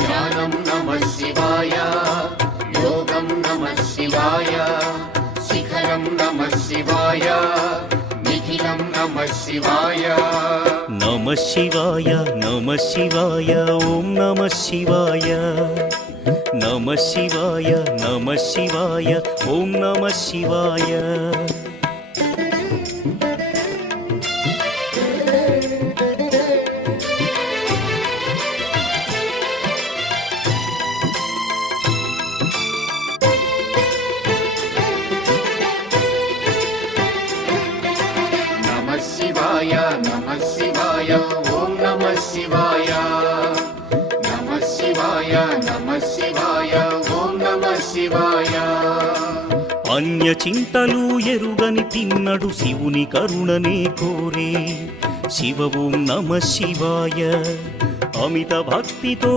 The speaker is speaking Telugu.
ध्यानं नमः शिवाय योगं नमः शिवाय शिखरं नमः शिवाय निखिलं नमः शिवाय नमः शिवाय नमः शिवाय ओम नमः शिवाय नमः शिवाय नमः शिवाय ओम नमः शिवाय नमः शिवाय ओम नमः शिवाय नमः शिवाय ओम नमः शिवाय अन्य చింతలు ఎరుగని తిన్నడు శివుని కరుణనే కోరే శివ ఓం నమః శివాయ అమిత భక్తితో